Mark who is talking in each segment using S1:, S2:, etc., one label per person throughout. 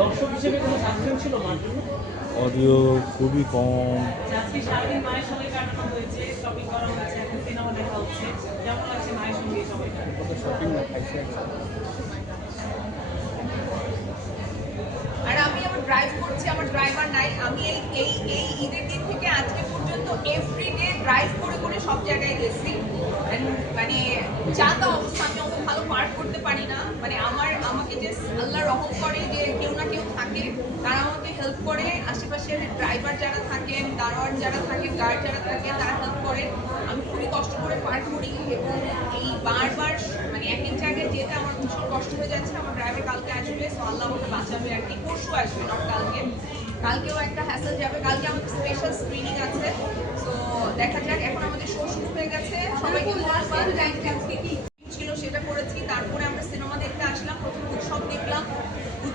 S1: দর্শক হিসেবে কোনো সাজেশন ছিল মার জন্য
S2: অডিও খুবই কম।
S3: আজকে সারাদিন মায়ের সঙ্গে কাটানো হয়েছে শপিং করা হয়েছে এখন সিনেমা দেখা হচ্ছে। কেমন লাগছে মায়ের সঙ্গে এই সময়টা?
S4: আর আমি আমার ড্রাইভ করছি আমার ড্রাইভার নাই। আমি এই এই এই ঈদের দিন থেকে আজকে পর্যন্ত এভরি ডে ড্রাইভ করে করে সব জায়গায় গেছি। মানে যা তা অবস্থা আমি অত ভালো পার্ক করতে পারি না। মানে আমার আমাকে যে রহম করে যে কেউ না কেউ থাকে তারা আমাকে হেল্প করে। আশেপাশের ড্রাইভার যারা থাকেন দারোয়ান যারা থাকেন গার্ড যারা থাকেন তারা হেল্প করেন আমি খুবই কষ্ট করে পার করি এবং এই বারবার মানে এক এক জায়গায় যেতে আমার ভীষণ কষ্ট হয়ে যাচ্ছে। আমার ড্রাইভার কালকে আসবে সো আল্লাহ আমাকে বাঁচাবে। আর কি পরশু আসবে নট কালকে। কালকেও একটা হ্যাসেল যাবে। কালকে আমাদের স্পেশাল স্ক্রিনিং আছে। তো দেখা যাক, এখন আমাদের শো শুরু হয়ে গেছে। সবাইকে ধন্যবাদ ছিল সেটা করেছি তারপরে আমরা সিনেমা দেখতে আসলাম প্রথম উৎসব দেখলাম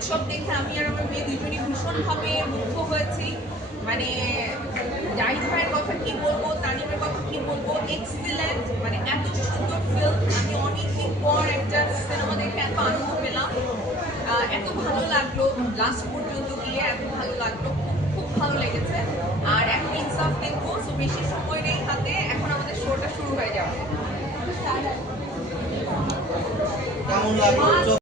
S4: উৎসব দেখে আমি আর আমার মেয়ে দুজনই ভীষণভাবে মুগ্ধ হয়েছি। মানে জাহিদ কথা কি বলব, তানিমের কথা কি বলব এক্সিলেন্ট মানে এত সুন্দর ফিল্ম আমি অনেকদিন পর একটা সিনেমা দেখে এত আনন্দ পেলাম। এত ভালো লাগল। লাস্ট পর্যন্ত গিয়ে এত ভালো লাগল। খুব ভালো লেগেছে। আর এখন ইনসাফ দেখব তো বেশি সময় নেই হাতে। এখন আমাদের শোটা শুরু হয়ে যাবে।
S5: কেমন লাগল?